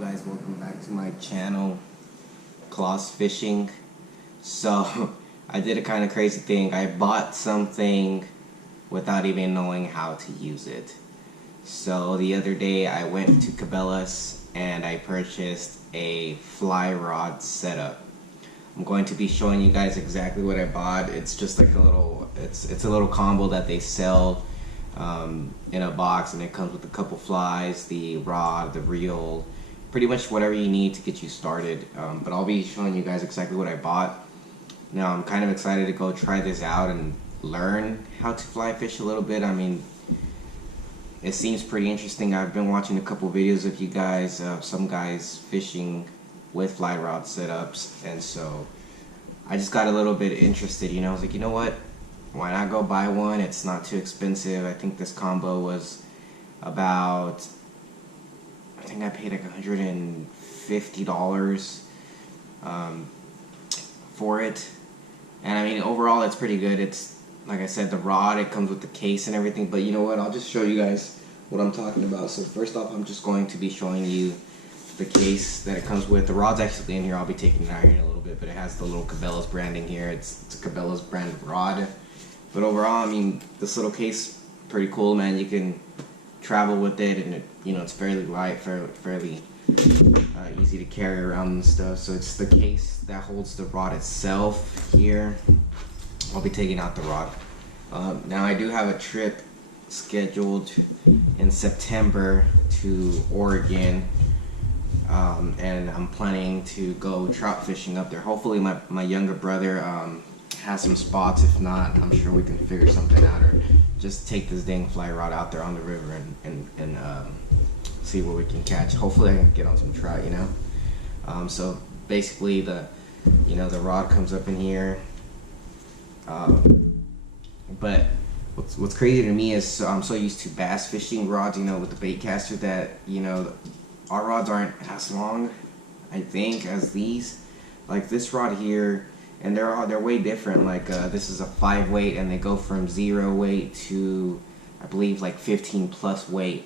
guys, welcome back to my channel, Claws Fishing. So I did a kind of crazy thing. I bought something without even knowing how to use it. So the other day I went to Cabela's and I purchased a fly rod setup. I'm going to be showing you guys exactly what I bought. It's just like a little, it's a little combo that they sell in a box, and it comes with a couple flies, the rod, the reel, pretty much whatever you need to get you started. But I'll be showing you guys exactly what I bought. Now I'm kind of excited to go try this out and learn how to fly fish a little bit. I mean, it seems pretty interesting. I've been watching a couple videos of you guys, some guys fishing with fly rod setups, and so I just got a little bit interested. I was like, you know what? Why not go buy one? It's not too expensive. I think this combo was about, I think I paid like $150 for it. And I mean, overall it's pretty good. It's, like I said, the rod, it comes with the case and everything. But you know what? I'll just show you guys what I'm talking about. So first off, I'm just going to be showing you the case that it comes with. The rod's actually in here. I'll be taking it out here in a little bit, but it has the little Cabela's branding here. It's a Cabela's brand rod. But overall, I mean, this little case, pretty cool, man. You can travel with it, and it's fairly light, fairly easy to carry around and stuff. So it's the case that holds the rod itself here. I'll be taking out the rod. Now I do have a trip scheduled in September to Oregon, and I'm planning to go trout fishing up there. Hopefully my younger brother has some spots. If not, I'm sure we can figure something out, or just take this dang fly rod out there on the river and see what we can catch. Hopefully I can get on some trout, so basically the rod comes up in here, but what's crazy to me is I'm so used to bass fishing rods, with the bait caster, that our rods aren't as long, I think, as these. Like this rod here, and they're way different. Like this is a 5 weight, and they go from 0 weight to, I believe, like 15 plus weight,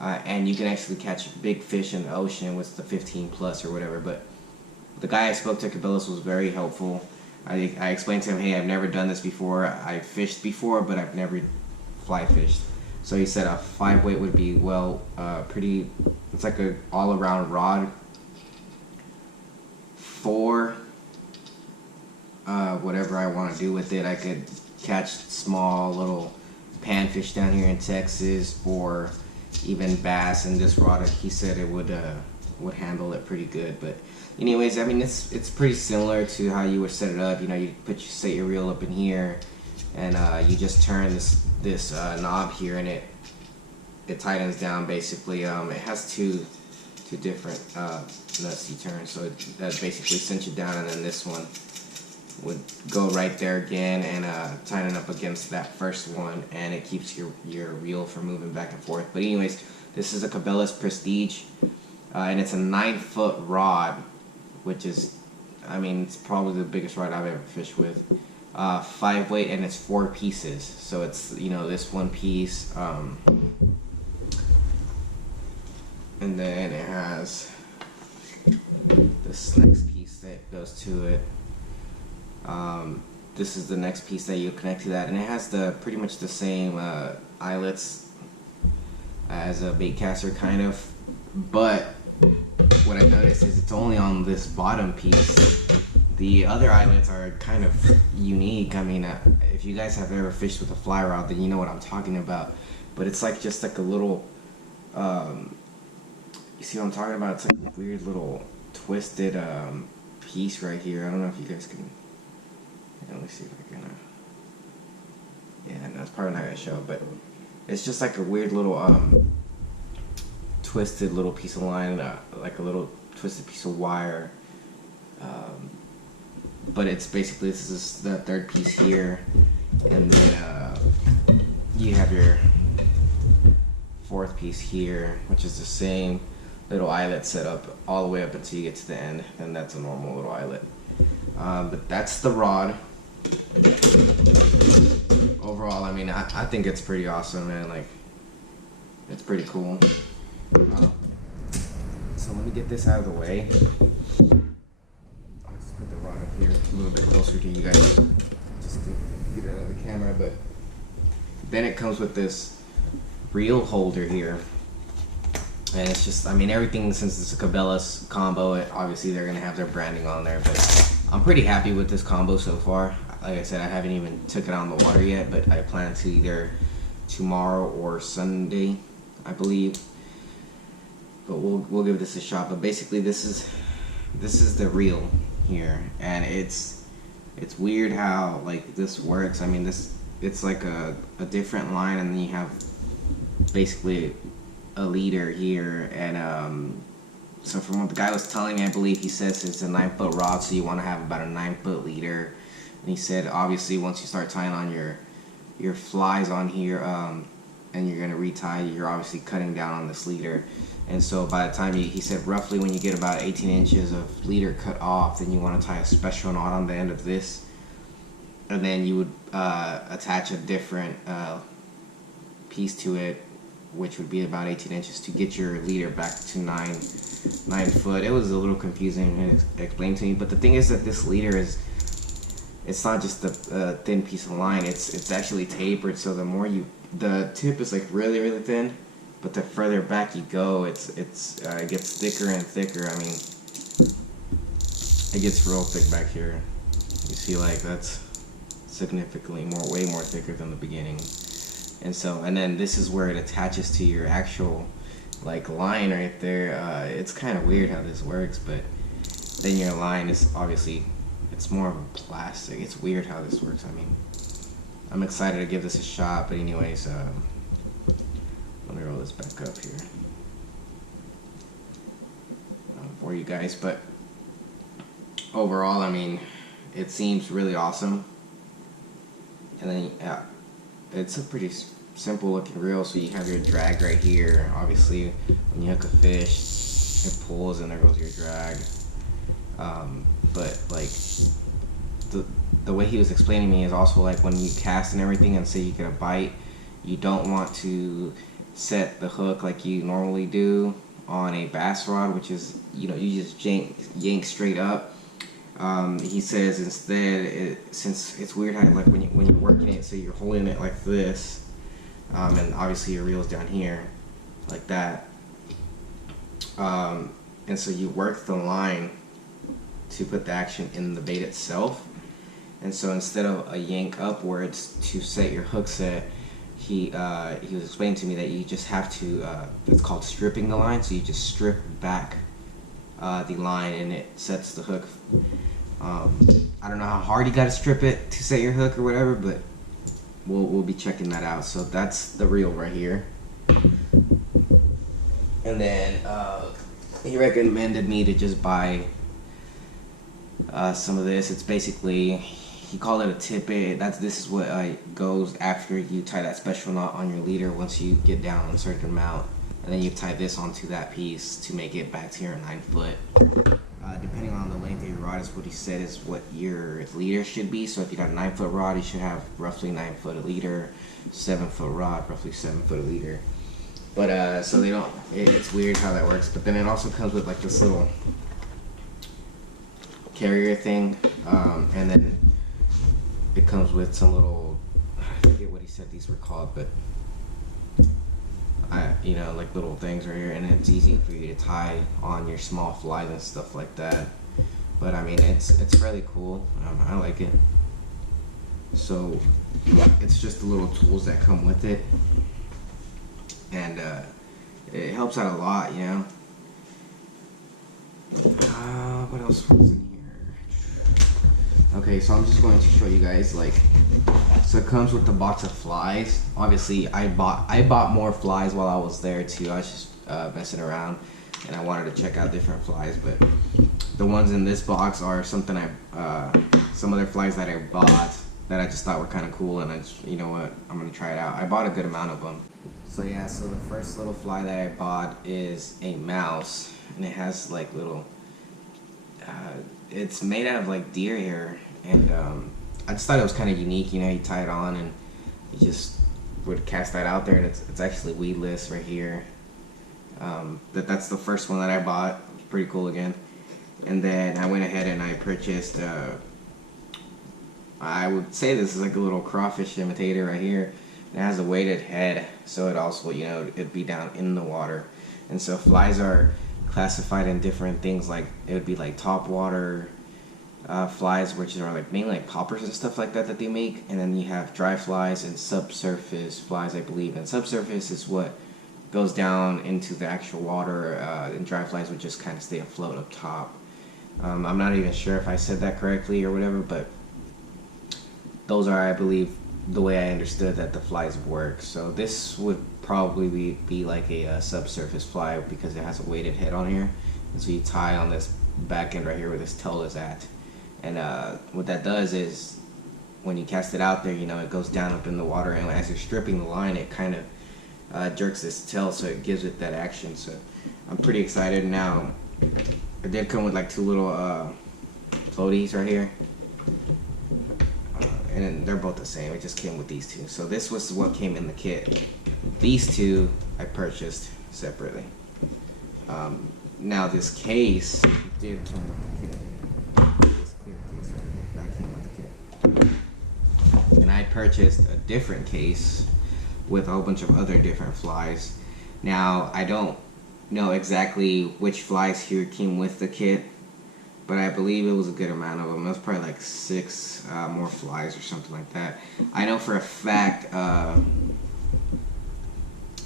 and you can actually catch big fish in the ocean with the 15 plus or whatever. But the guy I spoke to at Cabela's was very helpful. I explained to him, hey, I've never done this before. I fished before, but I've never fly fished. So he said a 5 weight would be, pretty. It's like a all around rod for whatever I want to do with it. I could catch small little panfish down here in Texas, or even bass, and this rod, he said it would handle it pretty good. But anyways, I mean, it's pretty similar to how you would set it up. You set your reel up in here, and you just turn this knob here, and it tightens down basically. It has two different nuts you turn, so that basically cinch it down, and then this one would go right there again and tighten up against that first one, and it keeps your reel from moving back and forth. But anyways, this is a Cabela's Prestige, and it's a 9-foot rod, which is, I mean, it's probably the biggest rod I've ever fished with. 5 weight, and it's 4 pieces. So it's, this one piece, and then it has this next piece that goes to it. This is the next piece that you connect to that, and it has pretty much the same eyelets as a bait caster, kind of. But what I noticed is it's only on this bottom piece. The other eyelets are kind of unique. I mean, if you guys have ever fished with a fly rod, then you know what I'm talking about. But it's like just like a little, you see what I'm talking about? It's like a weird little twisted piece right here. I don't know if you guys can. Let me see if I can. Yeah, no, it's probably not gonna show, but it's just like a weird little twisted little piece of line, like a little twisted piece of wire. But it's basically, this is the third piece here, and then you have your fourth piece here, which is the same little eyelet set up all the way up until you get to the end, and that's a normal little eyelet. But that's the rod. Overall, I mean, I think it's pretty awesome, man. Like, it's pretty cool. So let let me get this out of the way. I'll just put the rod up here a little bit closer to you guys, just to get it out of the camera. But then it comes with this reel holder here. And it's just, I mean, everything, since it's a Cabela's combo, obviously they're going to have their branding on there. But I'm pretty happy with this combo so far. Like I said, I haven't even took it on the water yet, but I plan to either tomorrow or Sunday, I believe. But we'll give this a shot. But basically, this is the reel here, and it's weird how like this works. I mean, it's like a different line, and then you have basically a leader here, and so from what the guy was telling me, I believe he says it's a 9-foot rod, so you want to have about a 9-foot leader. And he said obviously once you start tying on your flies on here, and you're gonna retie, you're obviously cutting down on this leader. And so by the time he said roughly when you get about 18 inches of leader cut off, then you want to tie a special knot on the end of this, and then you would attach a different piece to it, which would be about 18 inches to get your leader back to 9 foot. It was a little confusing and explained to me, but the thing is that this leader it's not just a thin piece of line, it's actually tapered, so the tip is like really, really thin, but the further back you go, it gets thicker and thicker. I mean, it gets real thick back here. You see, like, that's significantly way more thicker than the beginning. And then this is where it attaches to your actual like line right there. It's kind of weird how this works, but then your line is obviously, it's more of a plastic. It's weird how this works. I mean, I'm excited to give this a shot, but anyways, let me roll this back up here for you guys. But overall, I mean, it seems really awesome. And then it's a pretty simple looking reel. So you have your drag right here. Obviously, when you hook a fish, it pulls and there goes your drag. But like the way he was explaining me is also like when you cast and everything, and say you get a bite, you don't want to set the hook like you normally do on a bass rod, which is, you know, you just yank straight up. He says instead, since it's weird how like when you're working it, so you're holding it like this, and obviously your reel's down here like that, and so you work the line to put the action in the bait itself. And so instead of a yank upwards to set your hook set, he was explaining to me that you just have to, it's called stripping the line, so you just strip back the line and it sets the hook. I don't know how hard you gotta strip it to set your hook or whatever, but we'll be checking that out. So that's the reel right here. And then he recommended me to just buy some of this. It's basically, he called it a tippet. This is what goes after you tie that special knot on your leader once you get down a certain amount, and then you tie this onto that piece to make it back to your 9 foot. Depending on the length of your rod, is what he said is what your leader should be. So if you got a 9 foot rod, you should have roughly 9 foot a leader. 7 foot rod, roughly 7 foot a leader. But so they don't. It's weird how that works. But then it also comes with like this little carrier thing, and then it comes with some little, I forget what he said these were called, but you know, like little things right here, and it's easy for you to tie on your small flies and stuff like that. But I mean, it's really cool. I like it. So it's just the little tools that come with it, and it helps out a lot, you know. What else was in here? Okay, so I'm just going to show you guys, like, so it comes with the box of flies. Obviously, I bought more flies while I was there too. I was just messing around, and I wanted to check out different flies. But the ones in this box are something some other flies that I bought that I just thought were kind of cool, and I just, you know what, I'm gonna try it out. I bought a good amount of them. So yeah, so the first little fly that I bought is a mouse, and it has like little. It's made out of like deer hair, and I just thought it was kind of unique. You know, you tie it on and you just would cast that out there, and it's actually weedless right here. That's the first one that I bought. pretty cool again. And then I went ahead and I purchased, I would say this is like a little crawfish imitator right here. It has a weighted head, so it also, you know, it'd be down in the water. And so flies are classified in different things, like it would be like top water flies, which are like mainly like poppers and stuff like that they make. And then you have dry flies and subsurface flies, I believe. And subsurface is what goes down into the actual water, and dry flies would just kind of stay afloat up top. I'm not even sure if I said that correctly or whatever, but those are, I believe, the way I understood that the flies work. So this would probably be like a subsurface fly because it has a weighted head on here. And so you tie on this back end right here where this tail is at. And what that does is when you cast it out there, you know, it goes down up in the water, and as you're stripping the line, it kind of jerks this tail, so it gives it that action. So I'm pretty excited. Now, it did come with like two little floaties right here. And they're both the same. It just came with these two. So this was what came in the kit. These two I purchased separately. Now this case did come with the kit. This clear case right here, that came with the kit. And I purchased a different case with a whole bunch of other different flies. Now I don't know exactly which flies here came with the kit, but I believe it was a good amount of them. It was probably like 6 more flies or something like that. I know for a fact,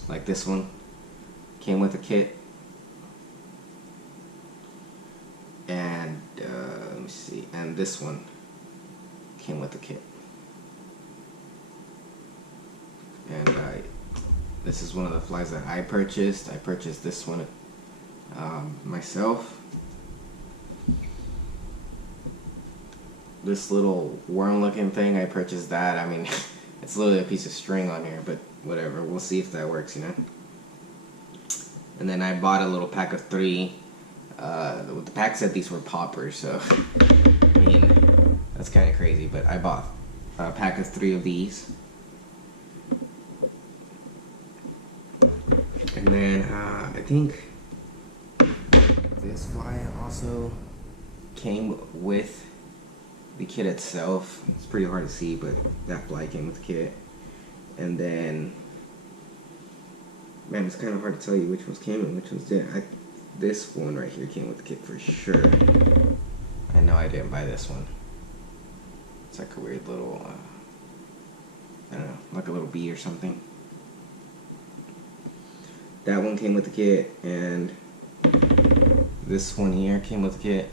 like this one came with a kit. And, let me see, and this one came with a kit. And this is one of the flies that I purchased. I purchased this one myself. This little worm looking thing, I purchased that. I mean, it's literally a piece of string on here, but whatever, we'll see if that works, you know. And then I bought a little pack of 3. The pack said these were poppers, so I mean, that's kind of crazy, but I bought a pack of 3 of these. And then I think this fly also came with the kit itself. It's pretty hard to see, but that fly came with the kit. And then, man, it's kind of hard to tell you which ones came and which ones didn't. This one right here came with the kit for sure. I know I didn't buy this one. It's like a weird little, I don't know, like a little bee or something. That one came with the kit, and this one here came with the kit.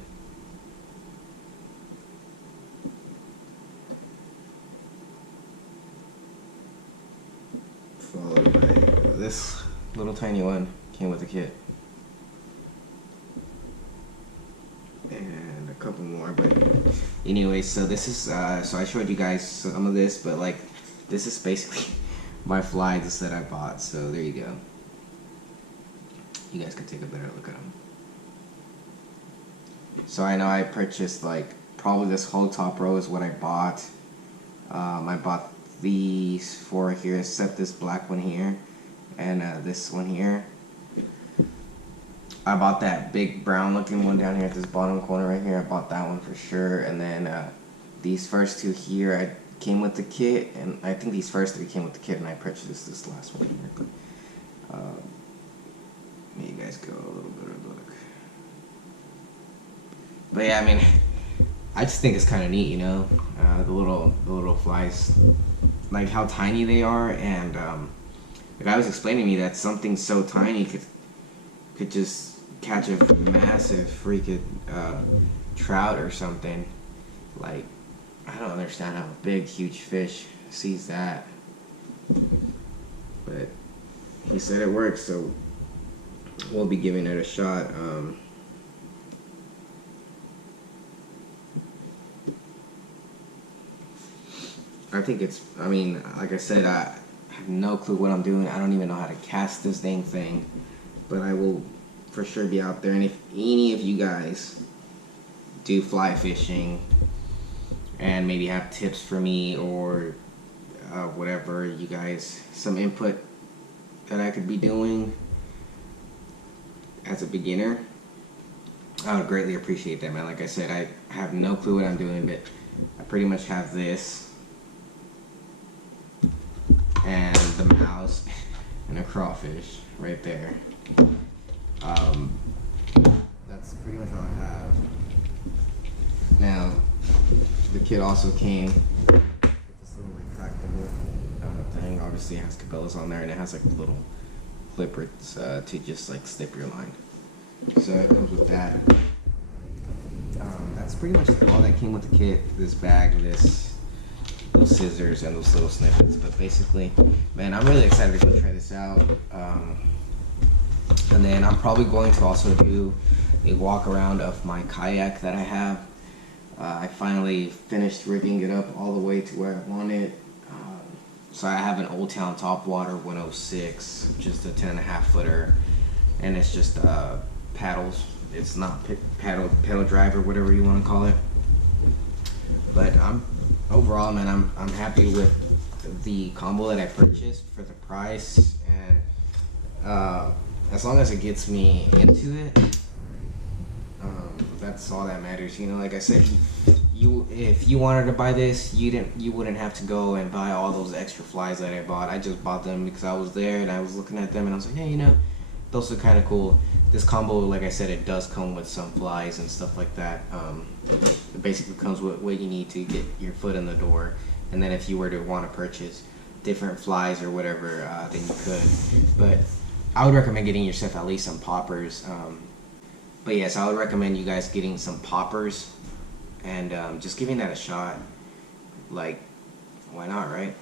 Followed by this little tiny one came with the kit. And a couple more, but anyway, so this is, so I showed you guys some of this, but like, this is basically my flies that I bought, so there you go. You guys can take a better look at them. So I know I purchased like, probably this whole top row is what I bought. I bought these 4 here, except this black one here, and this one here. I bought that big brown looking one down here at this bottom corner right here. I bought that one for sure. And then these first 2 here, I came with the kit, and I think these first 3 came with the kit, and I purchased this last one here. Let you guys go a little bit of a look. But yeah, I mean, I just think it's kind of neat, you know, the little flies, like how tiny they are, and the guy was explaining to me that something so tiny could just catch a massive freaking trout or something. Like, I don't understand how a big, huge fish sees that. But he said it works, so we'll be giving it a shot. I think it's, I mean, like I said, I have no clue what I'm doing. I don't even know how to cast this dang thing. But I will for sure be out there. And if any of you guys do fly fishing and maybe have tips for me, or whatever, you guys, some input that I could be doing as a beginner, I would greatly appreciate that, man. Like I said, I have no clue what I'm doing, but I pretty much have this and the mouse and a crawfish right there. That's pretty much all I have. Now, the kit also came with this little retractable thing. Obviously, it has Cabela's on there, and it has like little clippers to just like snip your line. So it comes with that. That's pretty much all that came with the kit. This bag, those scissors, and those little snippets. But basically, man, I'm really excited to go try this out. And then I'm probably going to also do a walk around of my kayak that I have. I finally finished rigging it up all the way to where I want it. So I have an Old Town Topwater 106, just a 10.5 footer, and it's just paddles. It's not pedal drive or whatever you want to call it. But overall, man, I'm happy with the combo that I purchased for the price, and as long as it gets me into it, that's all that matters. You know, like I said, if you wanted to buy this, you wouldn't have to go and buy all those extra flies that I bought. I just bought them because I was there and I was looking at them and I was like, hey, you know, those are kind of cool. This combo, like I said, it does come with some flies and stuff like that. It basically comes with what you need to get your foot in the door, and then if you were to want to purchase different flies or whatever, then you could. But I would recommend getting yourself at least some poppers. But yes, I would recommend you guys getting some poppers and just giving that a shot. Like, why not, right?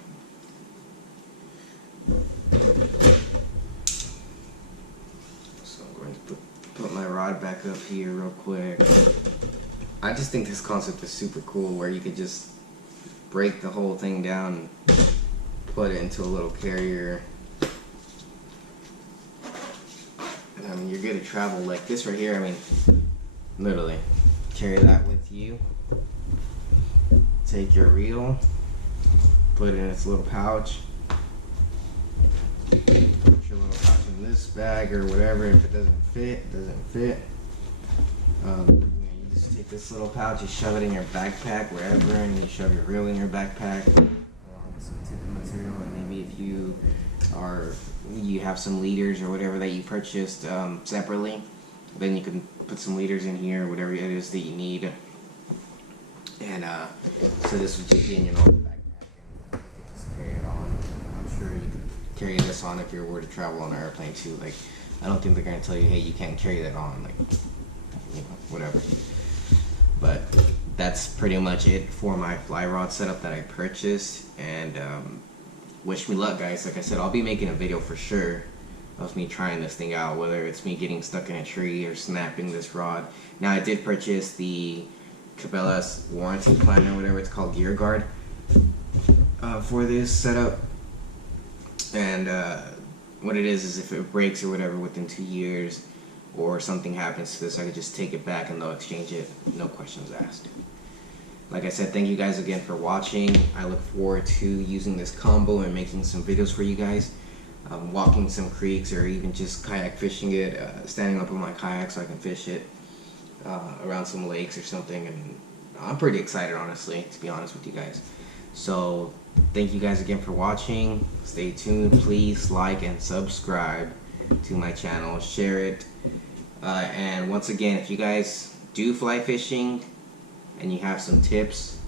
So I'm going to put my rod back up here real quick. I just think this concept is super cool, where you could just break the whole thing down and put it into a little carrier. I mean, you're good to travel like this right here. I mean, literally, carry that with you. Take your reel, put it in its little pouch. Put your little pouch in this bag or whatever. If it doesn't fit, it doesn't fit. You just take this little pouch, you shove it in your backpack wherever, and you shove your reel in your backpack along with some tippet material, and maybe if you have some leaders or whatever that you purchased separately, then you can put some leaders in here, whatever it is that you need. And so this would just be in your normal backpack, and you can just carry it on. I'm sure you could carry this on if you were to travel on an airplane too. Like, I don't think they're gonna tell you, hey, you can't carry that on, like, you know, whatever. But that's pretty much it for my fly rod setup that I purchased, and wish me luck, guys. Like I said, I'll be making a video for sure of me trying this thing out, whether it's me getting stuck in a tree or snapping this rod. Now, I did purchase the Cabela's warranty plan or whatever it's called, Gear Guard, for this setup. And what it is if it breaks or whatever within 2 years or something happens to this, I could just take it back and they'll exchange it, no questions asked. Like I said, thank you guys again for watching. I look forward to using this combo and making some videos for you guys. Walking some creeks or even just kayak fishing it, standing up on my kayak so I can fish it around some lakes or something. And I'm pretty excited, honestly, to be honest with you guys. So thank you guys again for watching. Stay tuned. Please like and subscribe to my channel. Share it. And once again, if you guys do fly fishing and you have some tips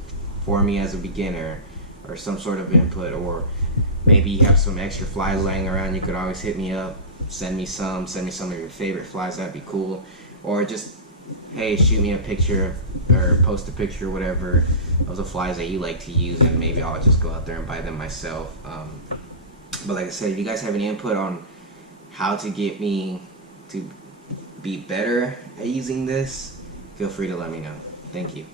for me as a beginner or some sort of input, or maybe you have some extra flies laying around, you could always hit me up. Send me some of your favorite flies. That'd be cool. Or just, hey, shoot me a picture or post a picture, whatever, of the flies that you like to use, and maybe I'll just go out there and buy them myself. But like I said, if you guys have any input on how to get me to be better at using this, feel free to let me know. Thank you.